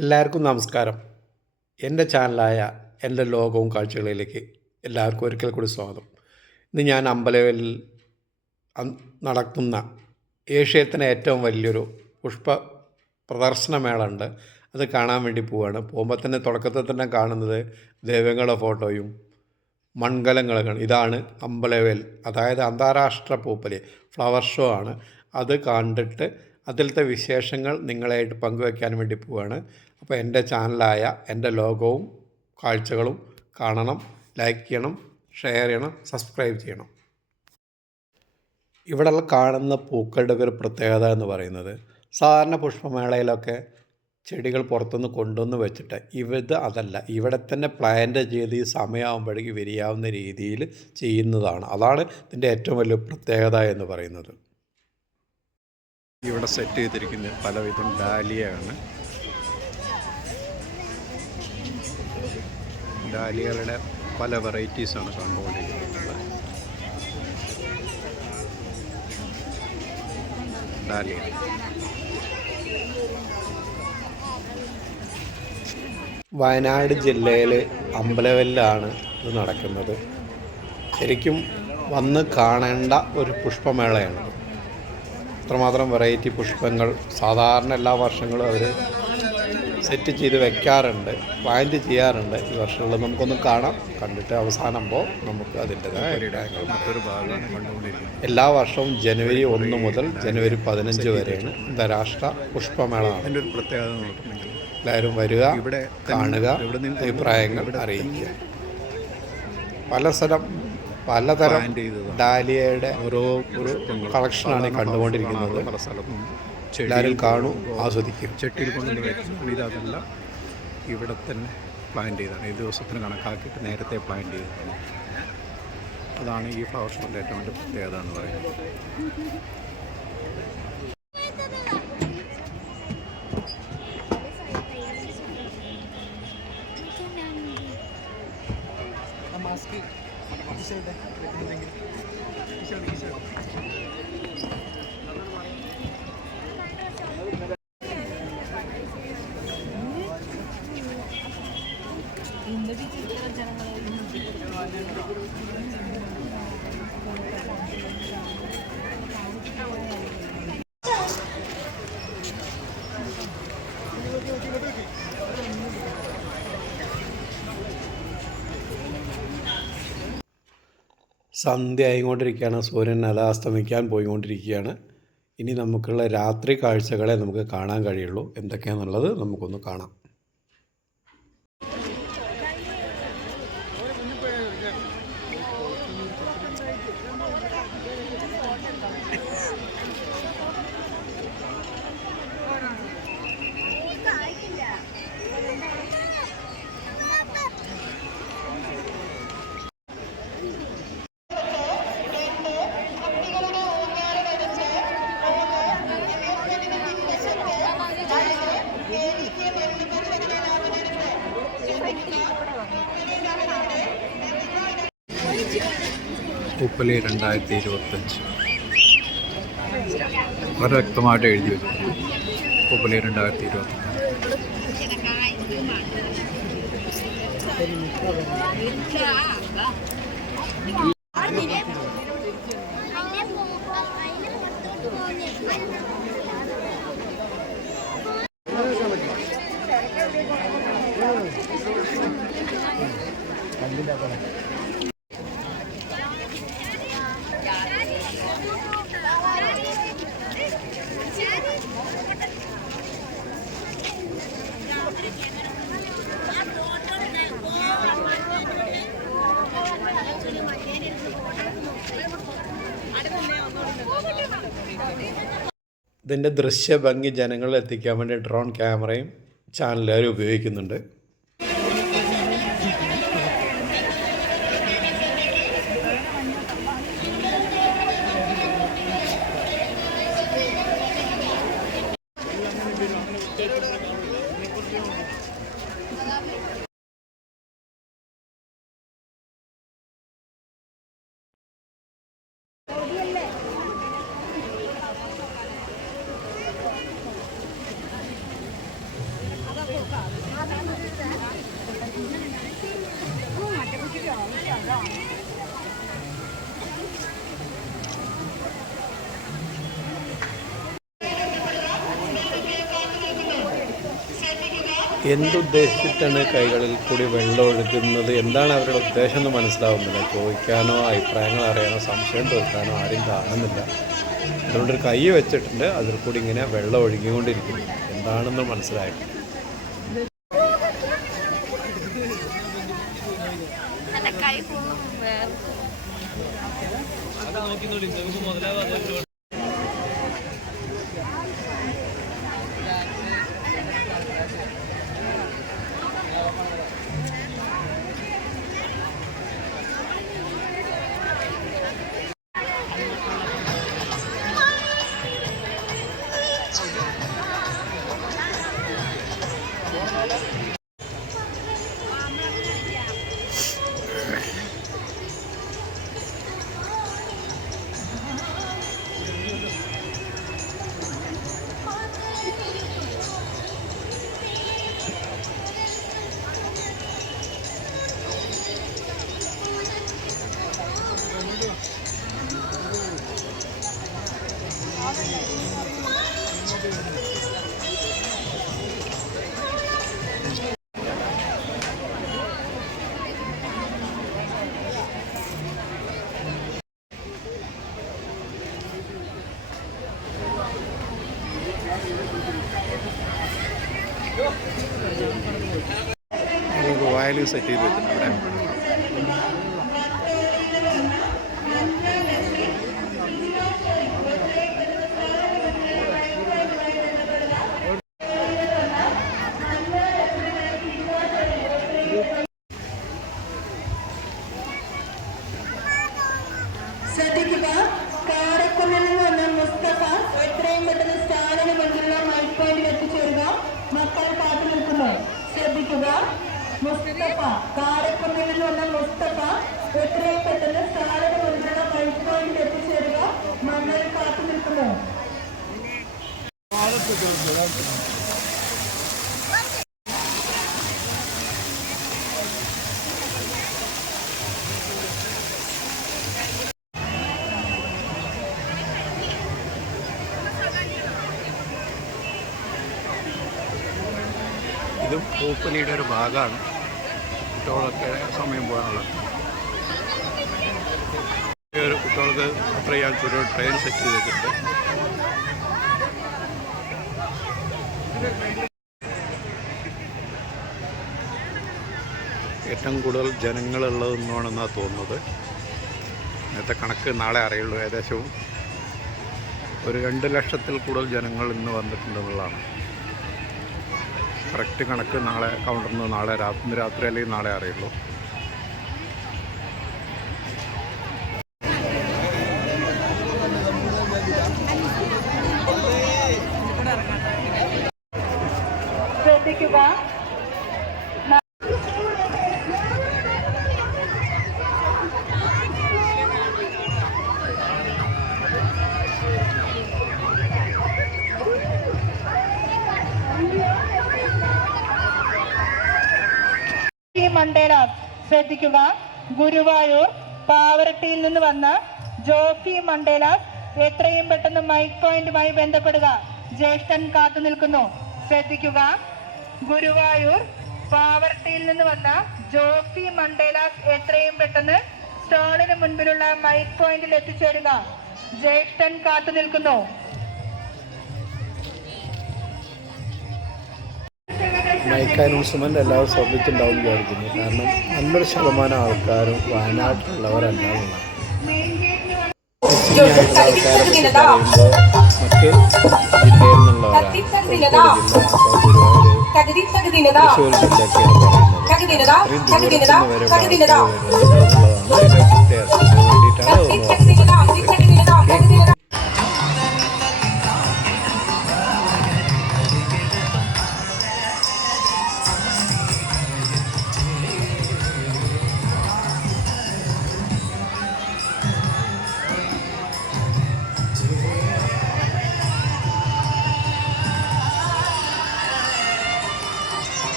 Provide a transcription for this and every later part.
എല്ലാവർക്കും നമസ്കാരം. എൻ്റെ ചാനലായ എൻ്റെ ലോകവും കാഴ്ചകളിലേക്ക് എല്ലാവർക്കും ഒരിക്കൽ കൂടി സ്വാഗതം. ഇന്ന് ഞാൻ അമ്പലവയലിൽ നടക്കുന്ന ഏഷ്യത്തിലെ ഏറ്റവും വലിയൊരു പുഷ്പ പ്രദർശനമേള ഉണ്ട്. അത് കാണാൻ വേണ്ടി പോവുകയാണ്. പോകുമ്പോൾ തന്നെ തുടക്കത്തിൽ തന്നെ കാണുന്നത് ദൈവങ്ങളുടെ ഫോട്ടോയും മൺകലങ്ങളൊക്കെയാണ്. ഇതാണ് അമ്പലവയൽ, അതായത് അന്താരാഷ്ട്ര പൂപ്പലി ഫ്ലവർ ഷോ ആണ്. അത് കണ്ടിട്ട് അതിലത്തെ വിശേഷങ്ങൾ നിങ്ങളായിട്ട് പങ്കുവയ്ക്കാൻ വേണ്ടി പോവുകയാണ്. അപ്പോൾ എൻ്റെ ചാനലായ എൻ്റെ ലോകവും കാഴ്ചകളും കാണണം, ലൈക്ക് ചെയ്യണം, ഷെയർ ചെയ്യണം, സബ്സ്ക്രൈബ് ചെയ്യണം. ഇവിടെ കാണുന്ന പൂക്കളുടെ ഒരു പ്രത്യേകത എന്ന് പറയുന്നത്, സാധാരണ പുഷ്പമേളയിലൊക്കെ ചെടികൾ പുറത്തുനിന്ന് കൊണ്ടുവന്ന് വെച്ചിട്ട് അതല്ല, ഇവിടെ തന്നെ പ്ലാന്റ് ചെയ്ത് ഈ സമയമാകുമ്പോഴേക്ക് വിരിയാവുന്ന രീതിയിൽ ചെയ്യുന്നതാണ്. അതാണ് ഇതിൻ്റെ ഏറ്റവും വലിയ പ്രത്യേകത എന്ന് പറയുന്നത്. ഇവിടെ സെറ്റ് ചെയ്തിരിക്കുന്നത് പലവിധം ഡാലിയയാണ്. ഡാലിയകളുടെ പല വെറൈറ്റീസാണ് കണ്ടുകൊണ്ടിരിക്കുന്നത്. ഡാലിയ വയനാട് ജില്ലയിൽ അമ്പലവയലിലാണ് ഇത് നടക്കുന്നത്. ശരിക്കും വന്ന് കാണേണ്ട ഒരു പുഷ്പമേളയാണ്. അത്രമാത്രം വെറൈറ്റി പുഷ്പങ്ങൾ സാധാരണ എല്ലാ വർഷങ്ങളും അവർ സെറ്റ് ചെയ്ത് വെക്കാറുണ്ട്, പ്ലാന്റ് ചെയ്യാറുണ്ട്. ഈ വർഷങ്ങളിൽ നമുക്കൊന്ന് കാണാം. കണ്ടിട്ട് അവസാനമ്പോൾ നമുക്ക് അതിൻ്റെതായ മറ്റൊരു ഭാഗമാണ് കണ്ടുകൊണ്ടിരിക്കുന്നത്. എല്ലാ വർഷവും ജനുവരി 1 മുതൽ ജനുവരി 15 വരെയാണ് അന്താരാഷ്ട്ര പുഷ്പമേള. അതിൻ്റെ ഒരു പ്രത്യേകത നോക്കുന്നുണ്ടെങ്കിൽ എല്ലാവരും വരിക, ഇവിടെ കാണുക, അഭിപ്രായങ്ങൾ അറിയിക്കുക. പലതരം ഡാലിയയുടെ ഓരോ ഒരു കളക്ഷനാണ് കണ്ടുകൊണ്ടിരിക്കുന്നത്. പല സ്ഥലത്തും എല്ലാവരും കാണും, ആസ്വദിക്കും. ചെട്ടിയിൽ കൊണ്ടുവന്ന് വെച്ചാൽ ഇതല്ല, ഇവിടെ തന്നെ പ്ലാന്റ് ചെയ്താണ്. ഈ ദിവസത്തിന് കണക്കാക്കിയിട്ട് നേരത്തെ പ്ലാന്റ് ചെയ്തതാണ്. അതാണ് ഈ ഫ്ലവർ ഷോൻ്റെ ഏറ്റവും വലിയ പ്രത്യേകത എന്ന് പറയുന്നത്. സന്ധ്യ ആയിക്കൊണ്ടിരിക്കുകയാണ്. സൂര്യൻ അസ്തമിക്കാൻ പോയിക്കൊണ്ടിരിക്കുകയാണ്. ഇനി നമുക്കുള്ള രാത്രി കാഴ്ചകളെ നമുക്ക് കാണാൻ കഴിയുള്ളൂ. എന്തൊക്കെയാണെന്നുള്ളത് നമുക്കൊന്ന് കാണാം. പൂപ്പലി 2025 വളരെ വ്യക്തമായിട്ട് എഴുതി വെച്ചിട്ടുണ്ട്. പൂപ്പലി 2025. ഇതിൻ്റെ ദൃശ്യഭംഗി ജനങ്ങളിൽ എത്തിക്കാൻ വേണ്ടി ഡ്രോൺ ക്യാമറയും ചാനലുകാർ ഉപയോഗിക്കുന്നുണ്ട്. എന്തുദ്ദേശിച്ചിട്ടാണ് കൈകളിൽ കൂടി വെള്ളം ഒഴുകുന്നത്, എന്താണ് അവരുടെ ഉദ്ദേശം എന്ന് മനസ്സിലാവുന്നില്ല. ചോദിക്കാനോ അഭിപ്രായങ്ങൾ അറിയാനോ സംശയം തീർക്കാനോ ആരും കാണുന്നില്ല. അതുകൊണ്ടൊരു കൈ വെച്ചിട്ടുണ്ട്, അതിൽ കൂടി ഇങ്ങനെ വെള്ളം ഒഴുകിക്കൊണ്ടിരിക്കുന്നു. എന്താണെന്ന് മനസ്സിലായിട്ടില്ല. വായിൽ സെറ്റ് ചെയ്ത് വെച്ചിട്ടുണ്ട് ഇവിടെ. ശ്രദ്ധിക്കുക, കാരക്കുന്നിൽ നിന്ന് വന്ന മുസ്തഫ എത്രയും പെട്ടെന്ന് സ്റ്റാലിന് മുന്നിലുള്ള മൈക്ക് പോയിന്റിൽ എത്തിച്ചേരുക. മക്കൾ കാത്തു നിൽക്കുന്നു. ശ്രദ്ധിക്കുക, മുസ്തഫ, കാരക്കുന്നിൽ നിന്ന് വന്ന മുസ്തഫ എത്രയും പെട്ടെന്ന് സ്റ്റാലിന് മുന്നിലുള്ള മൈക്ക് പോയിന്റിൽ എത്തിച്ചേരുക. മക്കൾ കാത്തു നിൽക്കുന്നു. ഇതും പൂപ്പലിയുടെ ഒരു ഭാഗമാണ്. കുട്ടികളൊക്കെ സമയം പോകാനുള്ളത്. കുട്ടികൾക്ക് യാത്ര ചെയ്യാൻ ഒരു ട്രെയിൻ സെറ്റ് ചെയ്തിട്ടുണ്ട്. ഏറ്റവും കൂടുതൽ ജനങ്ങളുള്ളതെന്നാണെന്നാണ് തോന്നുന്നത്. നേരത്തെ കണക്ക് നാളെ അറിയുള്ളൂ. ഏകദേശം ഒരു 2 ലക്ഷത്തിൽ കൂടുതൽ ജനങ്ങൾ ഇന്ന് വന്നിട്ടുണ്ടെന്നുള്ളതാണ് കറക്റ്റ് കണക്ക്. നാളെ കൗണ്ടറിൽ നിന്ന് നാളെ രാത്രി അല്ലെങ്കിൽ നാളെ അറിയുള്ളൂ. ശ്രദ്ധിക്കുക, മണ്ടേലാസ്. ശ്രദ്ധിക്കുക, ഗുരുവായൂർ പാവറട്ടിയിൽ നിന്ന് വന്ന ജോഫി മണ്ടേലാസ് എത്രയും പെട്ടെന്ന് മൈക്ക് പോയിന്റുമായി ബന്ധപ്പെടുക. ജ്യേഷ്ഠൻ കാത്തു നിൽക്കുന്നു. ശ്രദ്ധിക്കുക, ഗുരുവായൂർ പാവറട്ടിയിൽ നിന്ന് വന്ന ജോഫി മണ്ടേലാസ് എത്രയും പെട്ടെന്ന് സ്റ്റോളിന് മുൻപിലുള്ള മൈക്ക് പോയിന്റിൽ എത്തിച്ചേരുക. ജ്യേഷ്ഠൻ കാത്തു നിൽക്കുന്നു. മൈക്ക് അനൗൺസ്മെൻ്റ് എല്ലാവരും ശ്രദ്ധിച്ചിട്ടുണ്ടാവും വിചാരിക്കുന്നു. കാരണം നല്ലൊരു ശതമാനം ആൾക്കാരും വയനാട്ടിലുള്ളവരല്ലാതുള്ള ആൾക്കാരെ പറ്റി പറയുമ്പോൾ മറ്റ് ജില്ലയിൽ നിന്നുള്ളവരാണ്. കോഴിക്കോട് ജില്ല, തൃശ്ശൂർ ജില്ലയൊക്കെയാണ് പറയുന്നത്. അത്രയും ദൂരത്തുനിന്ന് വരെ ആൾക്കാർ വരുന്നുള്ളതാണ് അതിൻ്റെ വ്യത്യാസം. അതിന് വേണ്ടിയിട്ടാണ് ഒന്ന്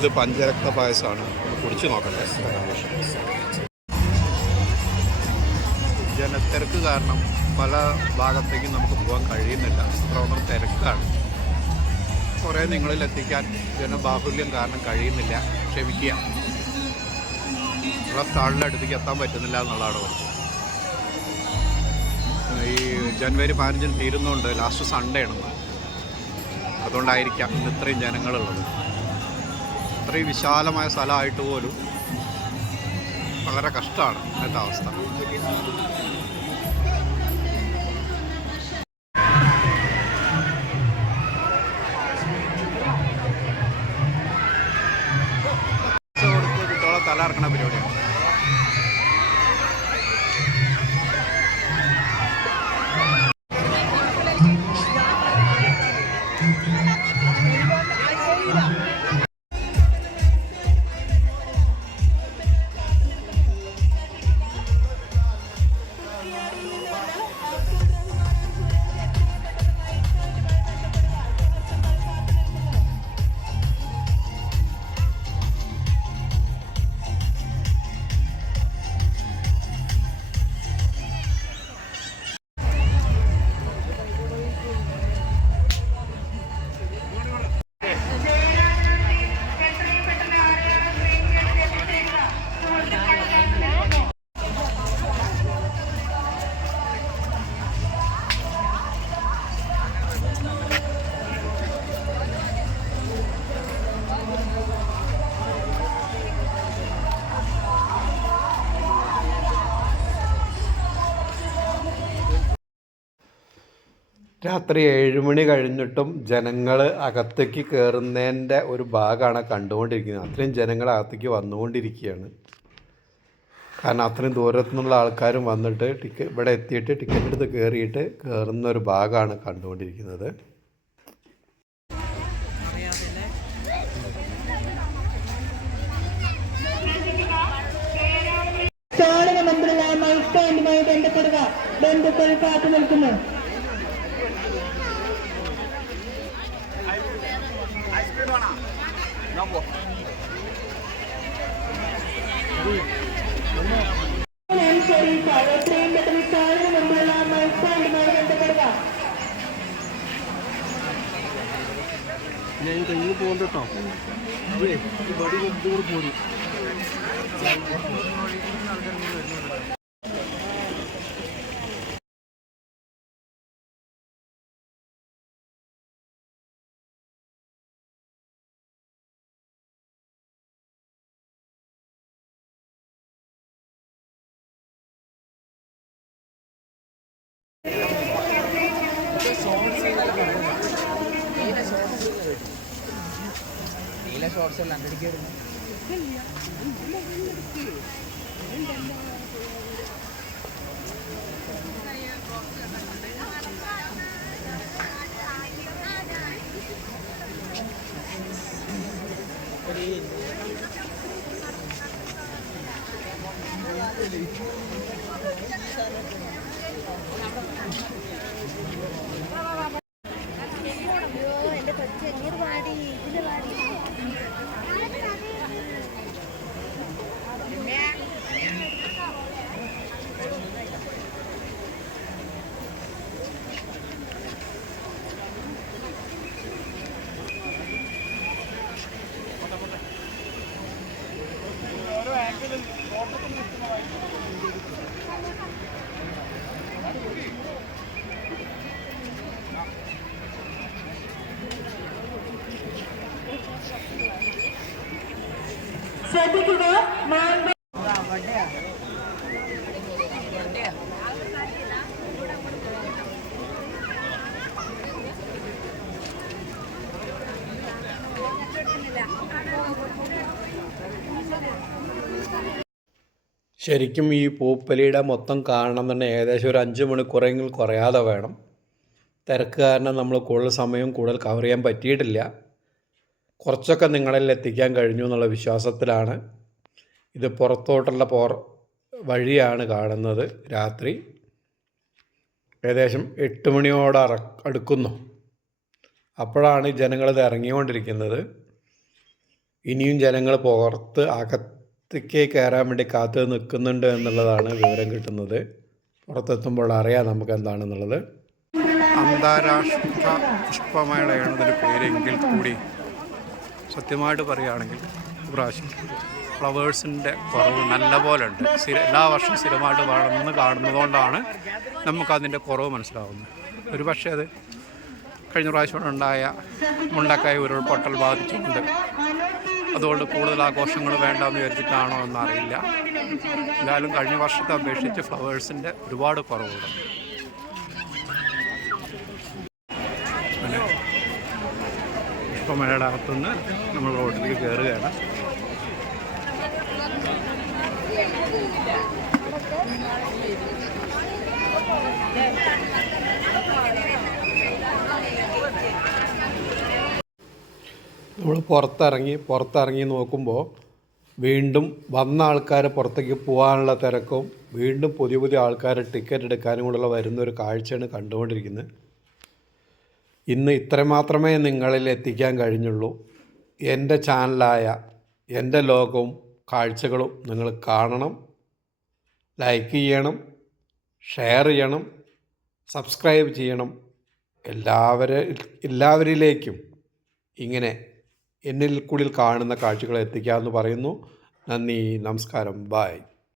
ഇത് പഞ്ചരക്ത പായസമാണ്, കുടിച്ച് നോക്കട്ടെ. ജനത്തിരക്ക് കാരണം പല ഭാഗത്തേക്കും നമുക്ക് പോകാൻ കഴിയുന്നില്ല, അത്രയൊന്നും തിരക്കാണ്. കുറേ നിങ്ങളിൽ എത്തിക്കാൻ ജനബാഹുല്യം കാരണം കഴിയുന്നില്ല, ക്ഷമിക്കുക. ഉള്ള സ്റ്റാളിൻ്റെ അടുത്തേക്ക് എത്താൻ പറ്റുന്നില്ല എന്നുള്ളതാണ് പറഞ്ഞത്. ഈ ജനുവരി 15 തീരുന്നുണ്ട്, ലാസ്റ്റ് സൺഡേ ആണെന്ന്, അതുകൊണ്ടായിരിക്കാം ഇന്ന് ഇത്രയും ജനങ്ങളുള്ളത്. ഇത്രയും വിശാലമായ സ്ഥലമായിട്ട് പോലും വളരെ കഷ്ടമാണ് ഇന്നത്തെ അവസ്ഥ. കുട്ടികളെ തല ഇറക്കണ പരിപാടിയാണ്. രാത്രി 7 മണി കഴിഞ്ഞിട്ടും ജനങ്ങൾ അകത്തേക്ക് കയറുന്നതിൻ്റെ ഒരു ഭാഗമാണ് കണ്ടുകൊണ്ടിരിക്കുന്നത്. അത്രയും ജനങ്ങൾ അകത്തേക്ക് വന്നുകൊണ്ടിരിക്കുകയാണ്. കാരണം അത്രയും ദൂരത്തു നിന്നുള്ള ആൾക്കാരും വന്നിട്ട് ഇവിടെ എത്തിയിട്ട് ടിക്കറ്റ് എടുത്ത് കയറിയിട്ട് കയറുന്ന ഒരു ഭാഗമാണ് കണ്ടുകൊണ്ടിരിക്കുന്നത്. സ്റ്റാളിന് മുമ്പിലുള്ള മൈക്ക് സ്റ്റാൻഡുമായി ബന്ധപ്പെടുക. ബന്ധുക്കൾ കാത്തു നിൽക്കുന്നു. എത്രയും പെട്ടെന്ന് സ്റ്റാളിന് മുമ്പിലുള്ള മൈക്ക് സ്റ്റാൻഡുമായി ബന്ധപ്പെടുക. ഞാൻ കയ്യിൽ പോകണ്ട കേട്ടോ. അതെ ബടി കൂടെ പോരും. നീല ഷോർട്സ് എല്ലാം അടിക്കായിരുന്നു. ശ്രദ്ധിക്കുക. ശരിക്കും ഈ പൂപ്പലിയുടെ മൊത്തം കാണണം തന്നെ ഏകദേശം ഒരു 5 മണിക്കൂറെങ്കിലും കുറയാതെ വേണം. തിരക്ക് കാരണം നമ്മൾ കൂടുതൽ സമയം കൂടുതൽ കവർ ചെയ്യാൻ പറ്റിയിട്ടില്ല. കുറച്ചൊക്കെ നിങ്ങളിൽ എത്തിക്കാൻ കഴിഞ്ഞു എന്നുള്ള വിശ്വാസത്തിലാണ്. ഇത് പുറത്തോട്ടുള്ള വഴിയാണ് കാണുന്നത്. രാത്രി ഏകദേശം 8 മണിയോട് അടുക്കുന്നു. അപ്പോഴാണ് ജനങ്ങളിത് ഇറങ്ങിക്കൊണ്ടിരിക്കുന്നത്. ഇനിയും ജനങ്ങൾ പുറത്ത് അകത്തേക്ക് കയറാൻ വേണ്ടി കാത്തു നിൽക്കുന്നുണ്ട് എന്നുള്ളതാണ് വിവരം കിട്ടുന്നത്. പുറത്തെത്തുമ്പോൾ അറിയാം നമുക്ക് എന്താണെന്നുള്ളത്. അന്താരാഷ്ട്ര പുഷ്പമേളയാണ് ഇതിൻ്റെ പേരെങ്കിൽ കൂടി സത്യമായിട്ട് പറയുകയാണെങ്കിൽ ഇപ്രാവശ്യം ഫ്ലവേഴ്സിൻ്റെ കുറവ് നല്ല പോലെ ഉണ്ട്. എല്ലാ വർഷവും സ്ഥിരമായിട്ട് വളർന്ന് കാണുന്നതുകൊണ്ടാണ് നമുക്കതിൻ്റെ കുറവ് മനസ്സിലാവുന്നത്. ഒരു പക്ഷേ അത് കഴിഞ്ഞ പ്രാവശ്യം ഉണ്ടായ മുണ്ടക്കായ ഉരുൾപൊട്ടൽ ബാധിച്ചുകൊണ്ട് അതുകൊണ്ട് കൂടുതൽ ആഘോഷങ്ങൾ വേണ്ടെന്ന് വിചാരിച്ചിട്ടാണോ എന്നറിയില്ല. എന്തായാലും കഴിഞ്ഞ വർഷത്തെ അപേക്ഷിച്ച് ഫ്ലവേഴ്സിൻ്റെ ഒരുപാട് കുറവുണ്ട്. പുഷ്പമേളയുടെ അകത്തുനിന്ന് നമ്മൾ റോഡിലേക്ക് കയറുകയാണ്. നമ്മൾ പുറത്തിറങ്ങി നോക്കുമ്പോൾ വീണ്ടും വന്ന ആൾക്കാർ പുറത്തേക്ക് പോകാനുള്ള തിരക്കും വീണ്ടും പുതിയ ആൾക്കാർ ടിക്കറ്റ് എടുക്കാനും കൂടെയുള്ള വരുന്നൊരു കാഴ്ചയാണ് കണ്ടുകൊണ്ടിരിക്കുന്നത്. ഇന്ന് ഇത്ര മാത്രമേ നിങ്ങളിൽ എത്തിക്കാൻ കഴിഞ്ഞുള്ളൂ. എൻ്റെ ചാനലായ എൻ്റെ ലോകവും കാഴ്ചകളും നിങ്ങൾ കാണണം, ലൈക്ക് ചെയ്യണം, ഷെയർ ചെയ്യണം, സബ്സ്ക്രൈബ് ചെയ്യണം. എല്ലാവരിലേക്കും ഇങ്ങനെ എന്നിൽ കൂടി കാണുന്ന കാഴ്ചകൾ എത്തിക്കാമെന്ന് പറയുന്നു. നന്ദി, നമസ്കാരം, ബായ്.